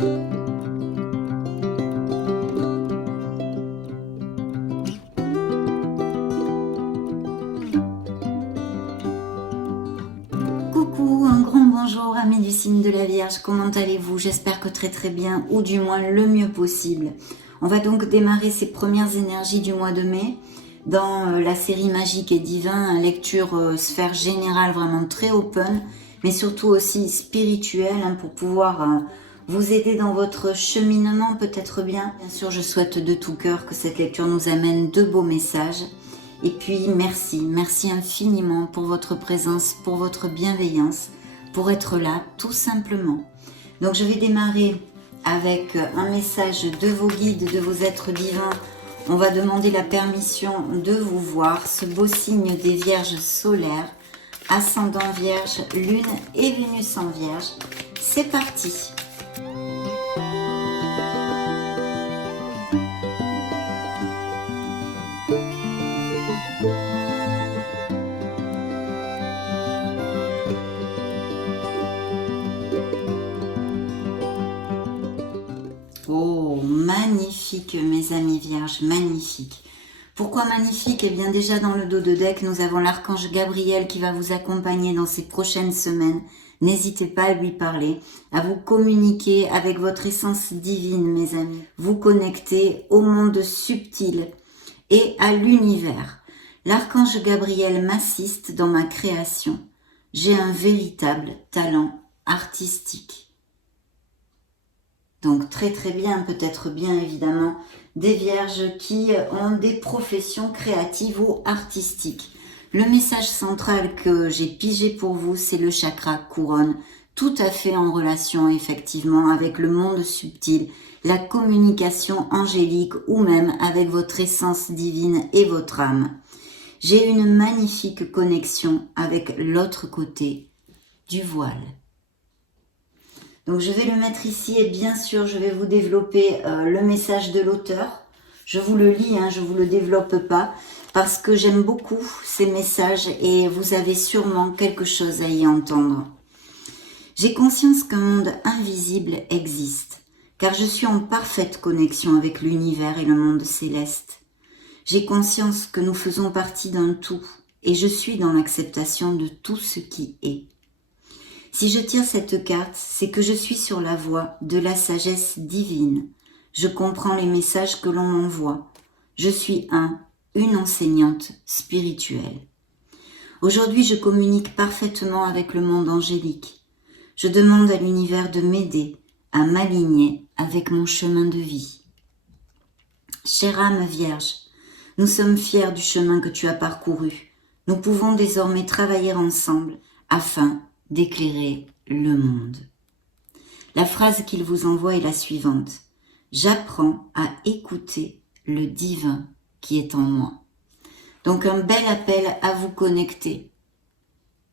Coucou, un grand bonjour amis du signe de la Vierge, comment allez-vous? J'espère que très bien, ou du moins le mieux possible. On va donc démarrer ces premières énergies du mois de mai dans la série Magique et Divin, lecture sphère générale vraiment très open, mais surtout aussi spirituelle pour pouvoir vous aider dans votre cheminement peut-être bien. Bien sûr, je souhaite de tout cœur que cette lecture nous amène de beaux messages. Et puis merci infiniment pour votre présence, pour votre bienveillance, pour être là tout simplement. Donc je vais démarrer avec un message de vos guides, de vos êtres divins. On va demander la permission de vous voir, ce beau signe des Vierges solaires, ascendant Vierge, Lune et Vénus en Vierge. C'est parti! Oh, magnifique mes amis vierges, magnifique. Pourquoi magnifique? Eh bien déjà dans le dos de deck, nous avons l'archange Gabriel qui va vous accompagner dans ces prochaines semaines. N'hésitez pas à lui parler, à vous communiquer avec votre essence divine mes amis. Vous connecter au monde subtil et à l'univers. L'archange Gabriel m'assiste dans ma création. J'ai un véritable talent artistique. Donc très bien, peut-être bien évidemment, des vierges qui ont des professions créatives ou artistiques. Le message central que j'ai pigé pour vous, c'est le chakra couronne, tout à fait en relation effectivement avec le monde subtil, la communication angélique ou même avec votre essence divine et votre âme. J'ai une magnifique connexion avec l'autre côté du voile. Donc je vais le mettre ici et bien sûr je vais vous développer le message de l'auteur. Je vous le lis, je vous le développe pas parce que j'aime beaucoup ces messages et vous avez sûrement quelque chose à y entendre. J'ai conscience qu'un monde invisible existe car je suis en parfaite connexion avec l'univers et le monde céleste. J'ai conscience que nous faisons partie d'un tout et je suis dans l'acceptation de tout ce qui est. Si je tire cette carte, c'est que je suis sur la voie de la sagesse divine. Je comprends les messages que l'on m'envoie. Je suis une enseignante spirituelle. Aujourd'hui, je communique parfaitement avec le monde angélique. Je demande à l'univers de m'aider à m'aligner avec mon chemin de vie. Chère âme vierge, nous sommes fiers du chemin que tu as parcouru. Nous pouvons désormais travailler ensemble afin d'éclairer le monde. La phrase qu'il vous envoie est la suivante. J'apprends à écouter le divin qui est en moi. Donc un bel appel à vous connecter.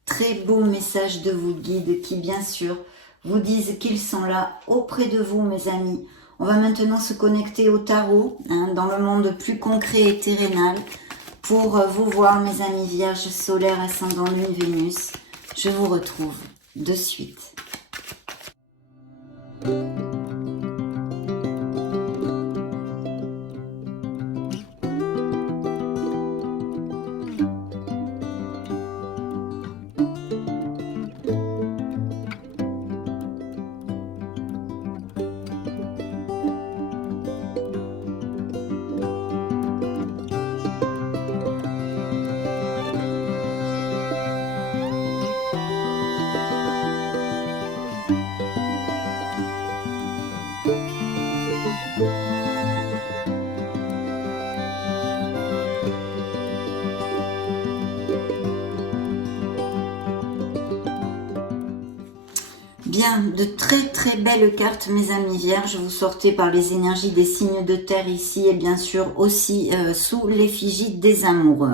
Très beau message de vos guides qui bien sûr vous disent qu'ils sont là auprès de vous mes amis. On va maintenant se connecter au tarot, dans le monde plus concret et terrénal pour vous voir mes amis vierges solaires ascendant Lune Vénus. Je vous retrouve de suite. Bien, de très belles cartes mes amis vierges, vous sortez par les énergies des signes de terre ici et bien sûr aussi sous l'effigie des amoureux.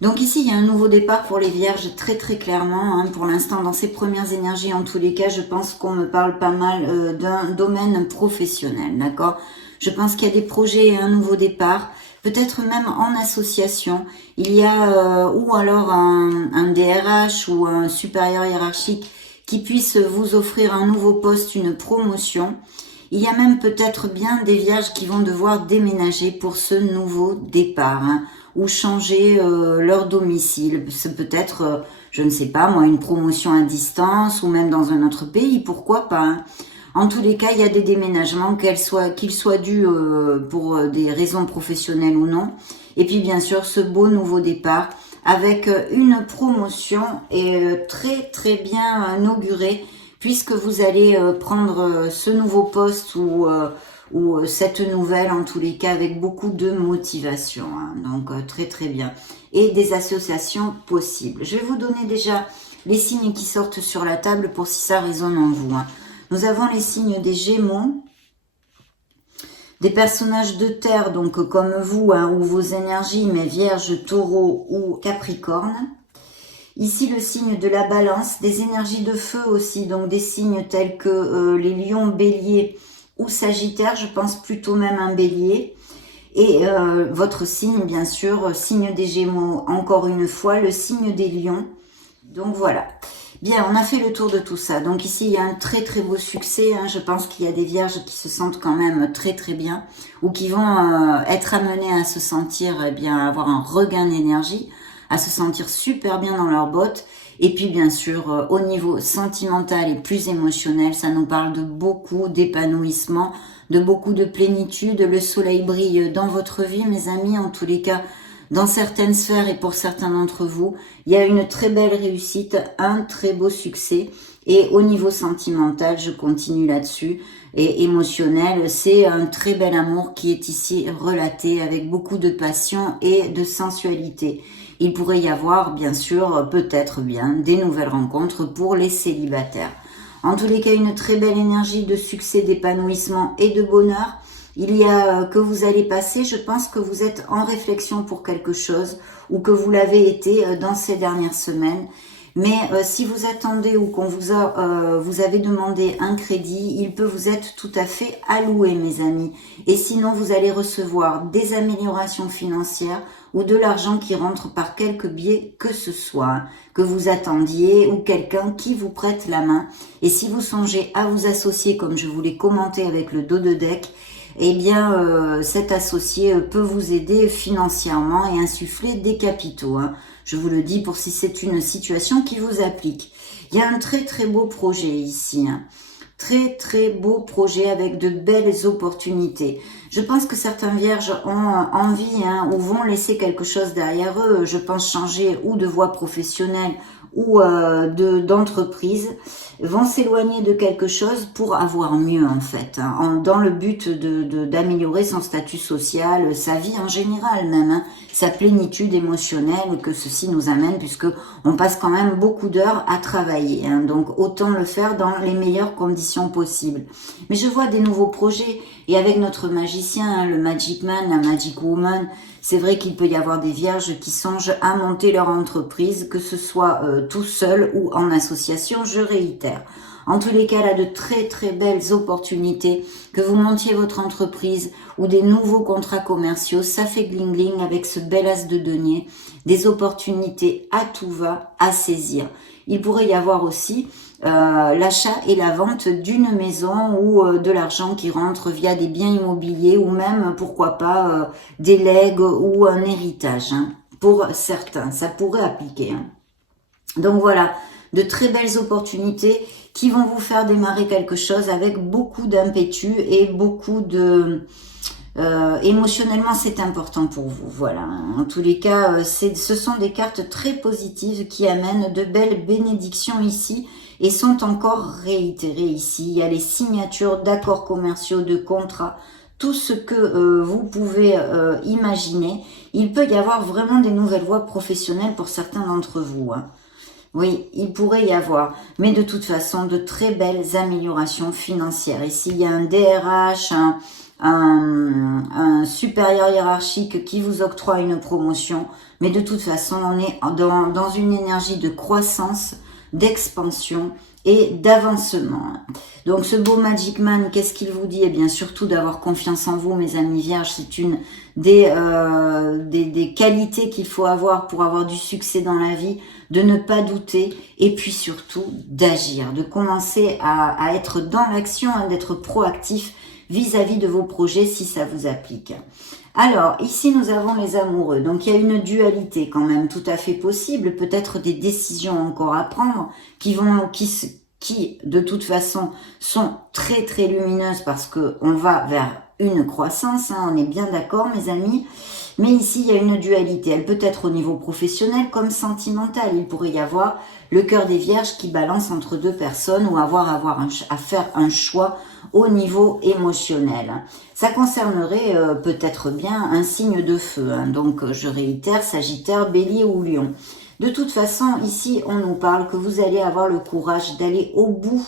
Donc ici il y a un nouveau départ pour les vierges très clairement, pour l'instant dans ces premières énergies en tous les cas je pense qu'on me parle pas mal d'un domaine professionnel, d'accord? Je pense qu'il y a des projets et un nouveau départ, peut-être même en association, il y a ou alors un DRH ou un supérieur hiérarchique qui puisse vous offrir un nouveau poste, une promotion. Il y a même peut-être bien des vierges qui vont devoir déménager pour ce nouveau départ, hein, ou changer leur domicile. C'est peut-être, je ne sais pas moi, une promotion à distance ou même dans un autre pays, pourquoi pas, hein. En tous les cas, il y a des déménagements, qu'ils soient dus pour des raisons professionnelles ou non. Et puis bien sûr, ce beau nouveau départ avec une promotion et très très bien inaugurée, puisque vous allez prendre ce nouveau poste ou cette nouvelle, en tous les cas, avec beaucoup de motivation, hein. Donc très très bien. Et des associations possibles. Je vais vous donner déjà les signes qui sortent sur la table pour si ça résonne en vous, hein. Nous avons les signes des Gémeaux, des personnages de terre, donc comme vous, hein, ou vos énergies, mais Vierge, Taureau ou Capricorne. Ici, le signe de la Balance, des énergies de feu aussi, donc des signes tels que les Lions, Bélier ou Sagittaire, je pense plutôt même un Bélier. Et votre signe, bien sûr, signe des Gémeaux, encore une fois, le signe des Lions. Donc voilà. Bien, on a fait le tour de tout ça. Donc ici, il y a un très très beau succès, hein. Je pense qu'il y a des vierges qui se sentent quand même très très bien, ou qui vont être amenées à se sentir, eh bien, avoir un regain d'énergie, à se sentir super bien dans leurs bottes. Et puis bien sûr, au niveau sentimental et plus émotionnel, ça nous parle de beaucoup d'épanouissement, de beaucoup de plénitude. Le soleil brille dans votre vie, mes amis, en tous les cas. Dans certaines sphères et pour certains d'entre vous, il y a une très belle réussite, un très beau succès. Et au niveau sentimental, je continue là-dessus, et émotionnel, c'est un très bel amour qui est ici relaté avec beaucoup de passion et de sensualité. Il pourrait y avoir, bien sûr, peut-être bien, des nouvelles rencontres pour les célibataires. En tous les cas, une très belle énergie de succès, d'épanouissement et de bonheur. Il y a que vous allez passer, je pense que vous êtes en réflexion pour quelque chose ou que vous l'avez été dans ces dernières semaines. Mais si vous attendez ou qu'on vous avez demandé un crédit, il peut vous être tout à fait alloué, mes amis. Et sinon, vous allez recevoir des améliorations financières ou de l'argent qui rentre par quelque biais que ce soit, hein, que vous attendiez ou quelqu'un qui vous prête la main. Et si vous songez à vous associer, comme je vous l'ai commenté avec le dos de deck, eh bien, cet associé peut vous aider financièrement et insuffler des capitaux, hein. Je vous le dis pour si c'est une situation qui vous applique. Il y a un très très beau projet ici, hein. Très très beau projet avec de belles opportunités. Je pense que certains vierges ont envie, hein, ou vont laisser quelque chose derrière eux. Je pense changer ou de voie professionnelle ou d'entreprise, vont s'éloigner de quelque chose pour avoir mieux en fait, hein, dans le but d'améliorer son statut social, sa vie en général même, hein, sa plénitude émotionnelle que ceci nous amène, puisque on passe quand même beaucoup d'heures à travailler, hein, donc autant le faire dans les meilleures conditions possibles. Mais je vois des nouveaux projets, et avec notre magicien, hein, le Magic Man, la Magic Woman, c'est vrai qu'il peut y avoir des vierges qui songent à monter leur entreprise, que ce soit tout seul ou en association, je réitère. En tous les cas, là, de très très belles opportunités, que vous montiez votre entreprise ou des nouveaux contrats commerciaux, ça fait gling gling avec ce bel as de denier, des opportunités à tout va à saisir. Il pourrait y avoir aussi l'achat et la vente d'une maison ou de l'argent qui rentre via des biens immobiliers ou même, pourquoi pas, des legs ou un héritage, hein. Pour certains, ça pourrait appliquer, hein. Donc voilà, de très belles opportunités qui vont vous faire démarrer quelque chose avec beaucoup d'impétu et beaucoup de... émotionnellement, c'est important pour vous. Voilà. En tous les cas, ce sont des cartes très positives qui amènent de belles bénédictions ici et sont encore réitérées ici. Il y a les signatures d'accords commerciaux, de contrats, tout ce que vous pouvez imaginer. Il peut y avoir vraiment des nouvelles voies professionnelles pour certains d'entre vous, hein. Oui, il pourrait y avoir, mais de toute façon, de très belles améliorations financières. Ici, il y a un DRH, un supérieur hiérarchique qui vous octroie une promotion, mais de toute façon, on est dans une énergie de croissance, d'expansion et d'avancement. Donc ce beau Magic Man, qu'est-ce qu'il vous dit? Eh bien surtout d'avoir confiance en vous, mes amis vierges. C'est une des qualités qu'il faut avoir pour avoir du succès dans la vie, de ne pas douter et puis surtout d'agir, de commencer à être dans l'action, hein, d'être proactif vis-à-vis de vos projets si ça vous applique. Alors, ici, nous avons les amoureux. Donc, il y a une dualité quand même tout à fait possible. Peut-être des décisions encore à prendre qui, de toute façon, sont très, très lumineuses parce qu'on va vers une croissance. Hein, on est bien d'accord, mes amis. Mais ici, il y a une dualité. Elle peut être au niveau professionnel comme sentimental. Il pourrait y avoir le cœur des vierges qui balance entre deux personnes ou à faire un choix au niveau émotionnel. Ça concernerait peut-être bien un signe de feu. Hein. Donc, je réitère, Sagittaire, Bélier ou Lion. De toute façon, ici, on nous parle que vous allez avoir le courage d'aller au bout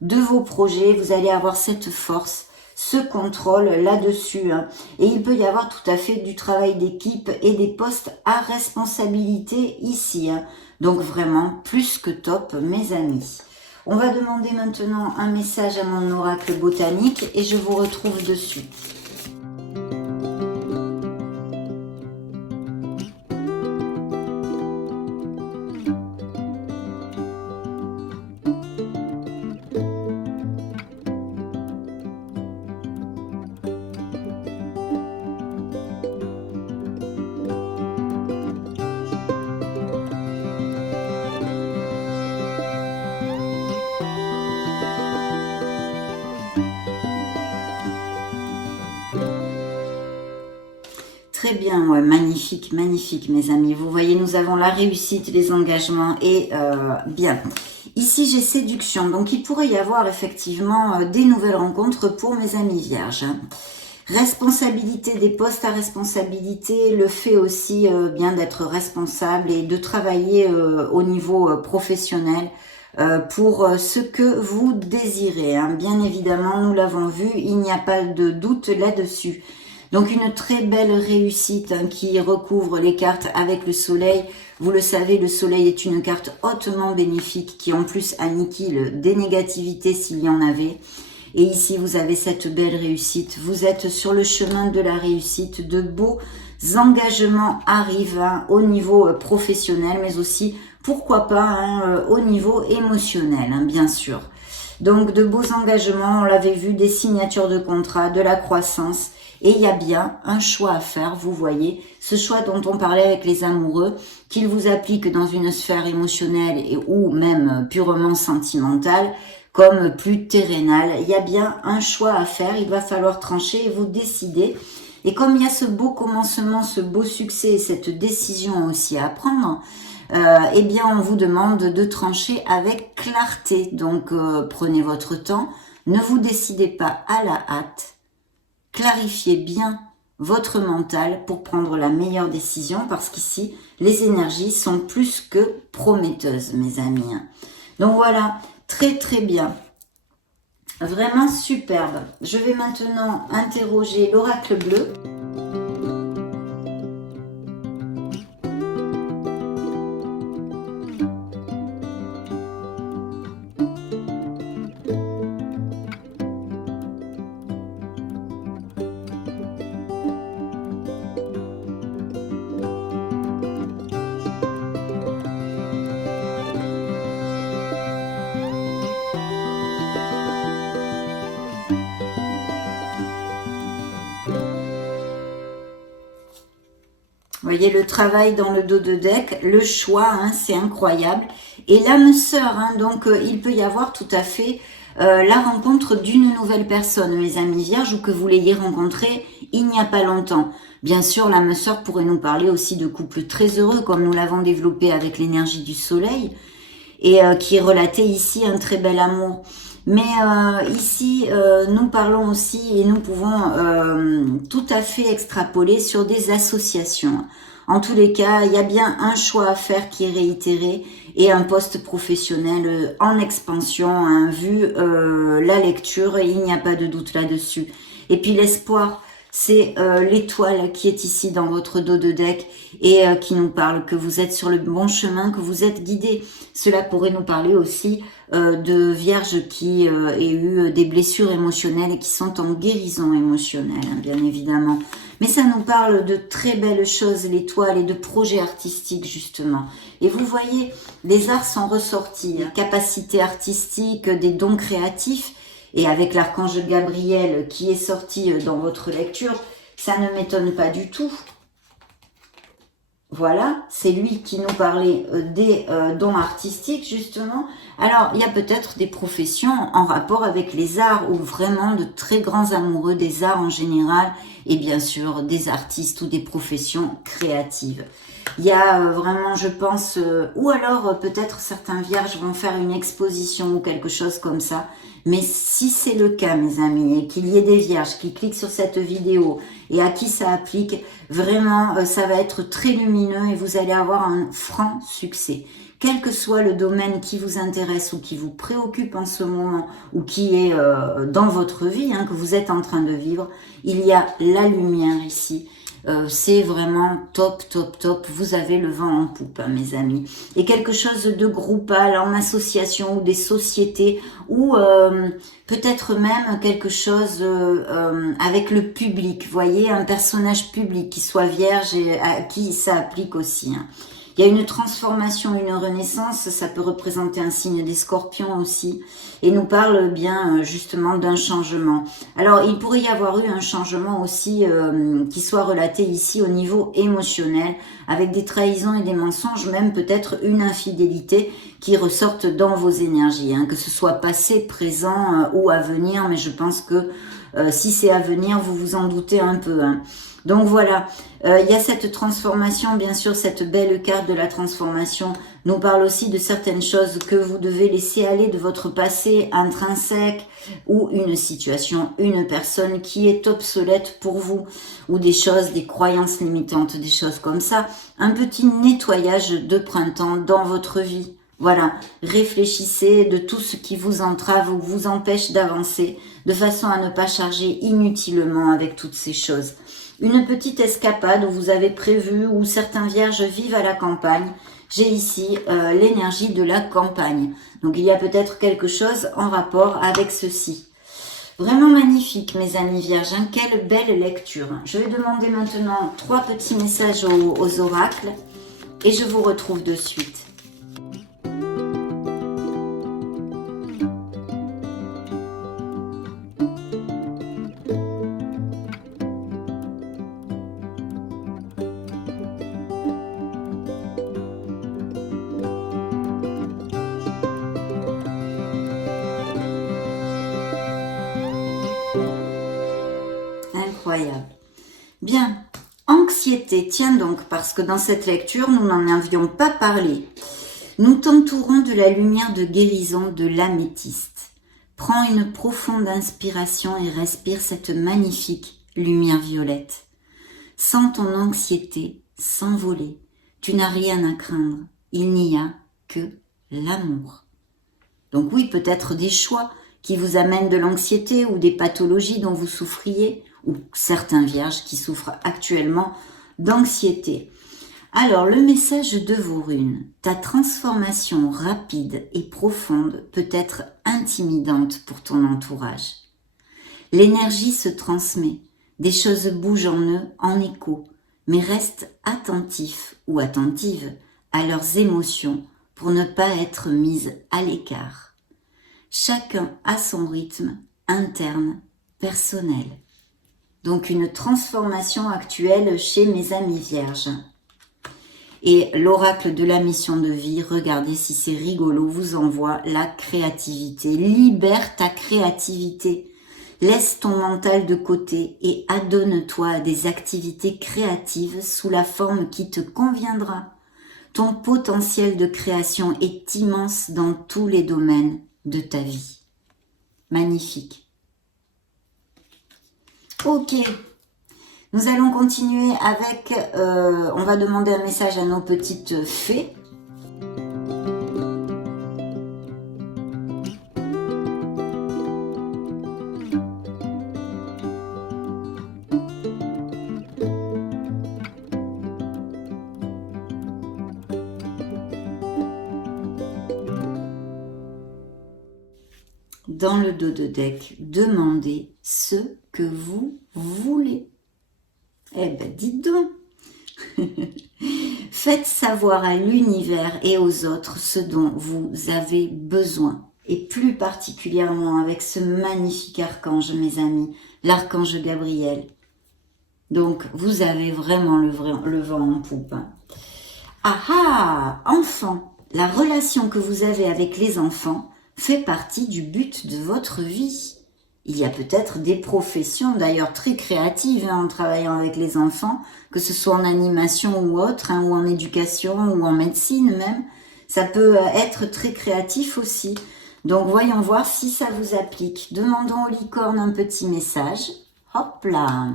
de vos projets. Vous allez avoir cette force, ce contrôle là-dessus. Hein. Et il peut y avoir tout à fait du travail d'équipe et des postes à responsabilité ici. Hein. Donc, vraiment, plus que top, mes amis. On va demander maintenant un message à mon oracle botanique et je vous retrouve dessus. Très bien, ouais, magnifique, magnifique mes amis. Vous voyez, nous avons la réussite, les engagements et bien. Ici, j'ai séduction, donc il pourrait y avoir effectivement des nouvelles rencontres pour mes amis vierges. Responsabilité, des postes à responsabilité, le fait aussi bien d'être responsable et de travailler au niveau professionnel pour ce que vous désirez. Hein. Bien évidemment, nous l'avons vu, il n'y a pas de doute là-dessus. Donc une très belle réussite hein, qui recouvre les cartes avec le soleil. Vous le savez, le soleil est une carte hautement bénéfique qui en plus anniquile des négativités s'il y en avait. Et ici, vous avez cette belle réussite. Vous êtes sur le chemin de la réussite. De beaux engagements arrivent hein, au niveau professionnel, mais aussi, pourquoi pas, hein, au niveau émotionnel, hein, bien sûr. Donc de beaux engagements, on l'avait vu, des signatures de contrats, de la croissance. Et il y a bien un choix à faire, vous voyez, ce choix dont on parlait avec les amoureux, qu'il vous applique dans une sphère émotionnelle et ou même purement sentimentale, comme plus terrénale. Il y a bien un choix à faire, il va falloir trancher et vous décider. Et comme il y a ce beau commencement, ce beau succès et cette décision aussi à prendre, eh bien on vous demande de trancher avec clarté. Donc prenez votre temps, ne vous décidez pas à la hâte. Clarifiez bien votre mental pour prendre la meilleure décision parce qu'ici, les énergies sont plus que prometteuses, mes amis. Donc voilà, très très bien. Vraiment superbe. Je vais maintenant interroger l'oracle bleu. Vous voyez le travail dans le dos de deck, le choix, hein, c'est incroyable. Et l'âme sœur, hein, donc il peut y avoir tout à fait la rencontre d'une nouvelle personne, mes amis vierges, ou que vous l'ayez rencontré il n'y a pas longtemps. Bien sûr, l'âme sœur pourrait nous parler aussi de couples très heureux, comme nous l'avons développé avec l'énergie du soleil, et qui est relaté ici un très bel amour. Mais ici, nous parlons aussi et nous pouvons tout à fait extrapoler sur des associations. En tous les cas, il y a bien un choix à faire qui est réitéré et un poste professionnel en expansion, hein, vu la lecture, il n'y a pas de doute là-dessus. Et puis l'espoir, c'est l'étoile qui est ici dans votre dos de deck et qui nous parle que vous êtes sur le bon chemin, que vous êtes guidé. Cela pourrait nous parler aussi de vierges qui aient eu des blessures émotionnelles et qui sont en guérison émotionnelle, hein, bien évidemment. Mais ça nous parle de très belles choses, l'étoile, et de projets artistiques, justement. Et vous voyez, les arts sont ressortis, hein, capacités artistiques, des dons créatifs, et avec l'archange Gabriel qui est sorti dans votre lecture, ça ne m'étonne pas du tout. Voilà, c'est lui qui nous parlait des dons artistiques, justement. Alors, il y a peut-être des professions en rapport avec les arts, ou vraiment de très grands amoureux des arts en général, et bien sûr des artistes ou des professions créatives. Il y a vraiment, je pense, ou alors peut-être certains vierges vont faire une exposition ou quelque chose comme ça. Mais si c'est le cas, mes amis, et qu'il y ait des vierges qui cliquent sur cette vidéo et à qui ça applique, vraiment, ça va être très lumineux et vous allez avoir un franc succès. Quel que soit le domaine qui vous intéresse ou qui vous préoccupe en ce moment ou qui est dans votre vie, hein, que vous êtes en train de vivre, il y a la lumière ici. C'est vraiment top, top, top. Vous avez le vent en poupe, hein, mes amis. Et quelque chose de groupal, en association ou des sociétés, ou peut-être même quelque chose avec le public. Voyez, un personnage public qui soit vierge et à qui ça applique aussi, hein. Il y a une transformation, une renaissance, ça peut représenter un signe des scorpions aussi, et nous parle bien justement d'un changement. Alors, il pourrait y avoir eu un changement aussi qui soit relaté ici au niveau émotionnel, avec des trahisons et des mensonges, même peut-être une infidélité qui ressortent dans vos énergies, hein, que ce soit passé, présent ou à venir, mais je pense que si c'est à venir, vous vous en doutez un peu, hein. Donc voilà, il y a cette transformation, bien sûr, cette belle carte de la transformation nous parle aussi de certaines choses que vous devez laisser aller de votre passé intrinsèque ou une situation, une personne qui est obsolète pour vous, ou des choses, des croyances limitantes, des choses comme ça. Un petit nettoyage de printemps dans votre vie. Voilà, réfléchissez de tout ce qui vous entrave ou vous empêche d'avancer, de façon à ne pas charger inutilement avec toutes ces choses. Une petite escapade où vous avez prévu, où certains vierges vivent à la campagne. J'ai ici l'énergie de la campagne. Donc il y a peut-être quelque chose en rapport avec ceci. Vraiment magnifique, mes amis vierges, hein. Quelle belle lecture. Je vais demander maintenant 3 petits messages aux oracles et je vous retrouve de suite. Incroyable. Bien, anxiété, tiens donc, parce que dans cette lecture, nous n'en avions pas parlé. Nous t'entourons de la lumière de guérison de l'améthyste. Prends une profonde inspiration et respire cette magnifique lumière violette. Sens ton anxiété s'envoler. Tu n'as rien à craindre. Il n'y a que l'amour. Donc oui, peut-être des choix qui vous amènent de l'anxiété ou des pathologies dont vous souffriez, ou certains vierges qui souffrent actuellement d'anxiété. Alors, le message de vos runes, ta transformation rapide et profonde peut être intimidante pour ton entourage. L'énergie se transmet, des choses bougent en eux en écho, mais reste attentif ou attentive à leurs émotions pour ne pas être mise à l'écart. Chacun a son rythme interne, personnel. Donc une transformation actuelle chez mes amis vierges. Et l'oracle de la mission de vie, regardez si c'est rigolo, vous envoie la créativité. Libère ta créativité. Laisse ton mental de côté et adonne-toi à des activités créatives sous la forme qui te conviendra. Ton potentiel de création est immense dans tous les domaines de ta vie. Magnifique. Ok, nous allons continuer avec, on va demander un message à nos petites fées. dans le dos de deck, demandez ce que vous voulez. Eh ben, dites donc. Faites savoir à l'univers et aux autres ce dont vous avez besoin. Et plus particulièrement avec ce magnifique archange, mes amis, l'archange Gabriel. Donc, vous avez vraiment le vent en poupe. Ah ah, enfant, la relation que vous avez avec les enfants fait partie du but de votre vie. Il y a peut-être des professions d'ailleurs très créatives en travaillant avec les enfants, que ce soit en animation ou autre, ou en éducation ou en médecine même. Ça peut être très créatif aussi. Donc voyons voir si ça vous applique. Demandons aux licornes un petit message. Hop là.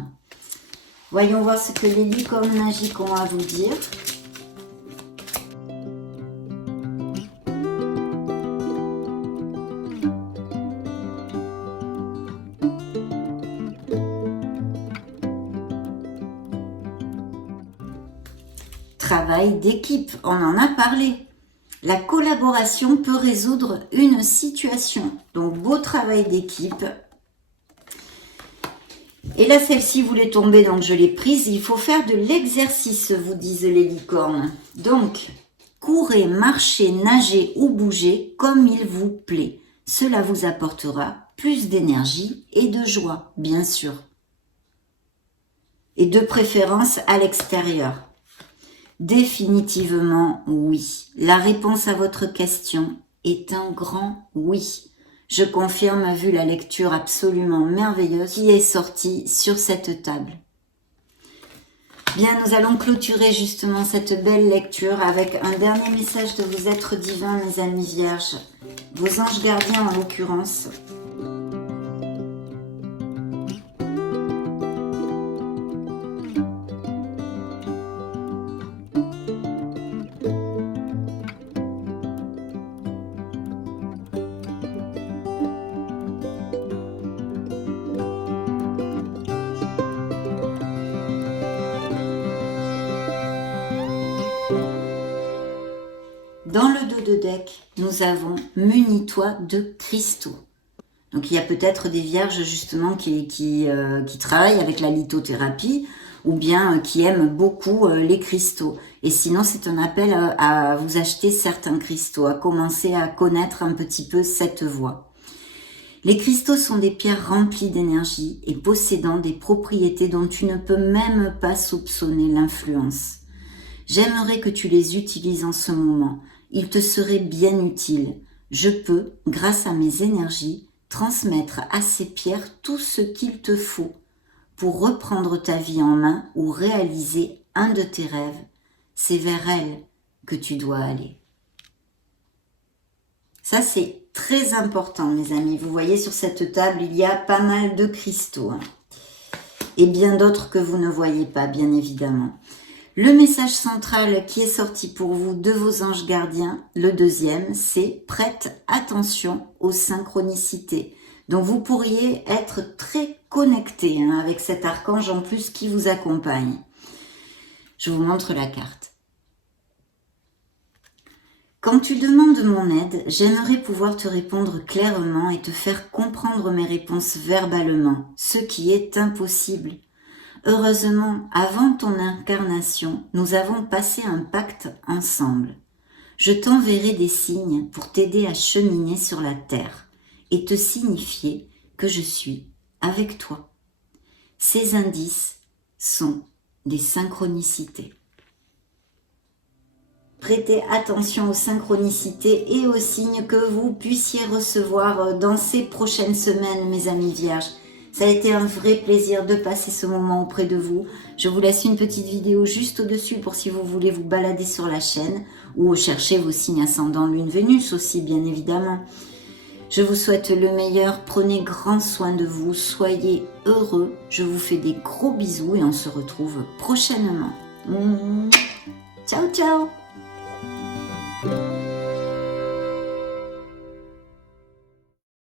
Voyons voir ce que les licornes magiques ont à vous dire. Travail d'équipe, on en a parlé. La collaboration peut résoudre une situation. Donc, beau travail d'équipe. Et là, celle-ci voulait tomber, donc je l'ai prise. Il faut faire de l'exercice, vous disent les licornes. Donc, courez, marchez, nagez ou bougez comme il vous plaît. Cela vous apportera plus d'énergie et de joie, bien sûr. Et de préférence à l'extérieur. Définitivement oui. La réponse à votre question est un grand oui. Je confirme vu la lecture absolument merveilleuse qui est sortie sur cette table. Bien, nous allons clôturer justement cette belle lecture avec un dernier message de vos êtres divins, mes amis vierges, vos anges gardiens en l'occurrence. Dans le dos de deck, nous avons « Munis-toi de cristaux ». Donc, il y a peut-être des vierges justement qui travaillent avec la lithothérapie ou bien qui aiment beaucoup les cristaux. Et sinon, c'est un appel à vous acheter certains cristaux, à commencer à connaître un petit peu cette voie. Les cristaux sont des pierres remplies d'énergie et possédant des propriétés dont tu ne peux même pas soupçonner l'influence. J'aimerais que tu les utilises en ce moment. Il te serait bien utile. Je peux, grâce à mes énergies, transmettre à ces pierres tout ce qu'il te faut pour reprendre ta vie en main ou réaliser un de tes rêves. C'est vers elles que tu dois aller. Ça, c'est très important, mes amis. Vous voyez, sur cette table, il y a pas mal de cristaux. Et bien d'autres que vous ne voyez pas, bien évidemment. Le message central qui est sorti pour vous de vos anges gardiens, le deuxième, c'est « Prête attention aux synchronicités ». Donc vous pourriez être très connecté avec cet archange en plus qui vous accompagne. Je vous montre la carte. Quand tu demandes mon aide, j'aimerais pouvoir te répondre clairement et te faire comprendre mes réponses verbalement, ce qui est impossible. Heureusement, avant ton incarnation, nous avons passé un pacte ensemble. Je t'enverrai des signes pour t'aider à cheminer sur la terre et te signifier que je suis avec toi. Ces indices sont des synchronicités. Prêtez attention aux synchronicités et aux signes que vous puissiez recevoir dans ces prochaines semaines, mes amis vierges. Ça a été un vrai plaisir de passer ce moment auprès de vous. Je vous laisse une petite vidéo juste au-dessus pour si vous voulez vous balader sur la chaîne ou chercher vos signes ascendants Lune Vénus aussi, bien évidemment. Je vous souhaite le meilleur. Prenez grand soin de vous. Soyez heureux. Je vous fais des gros bisous et on se retrouve prochainement. Ciao, ciao!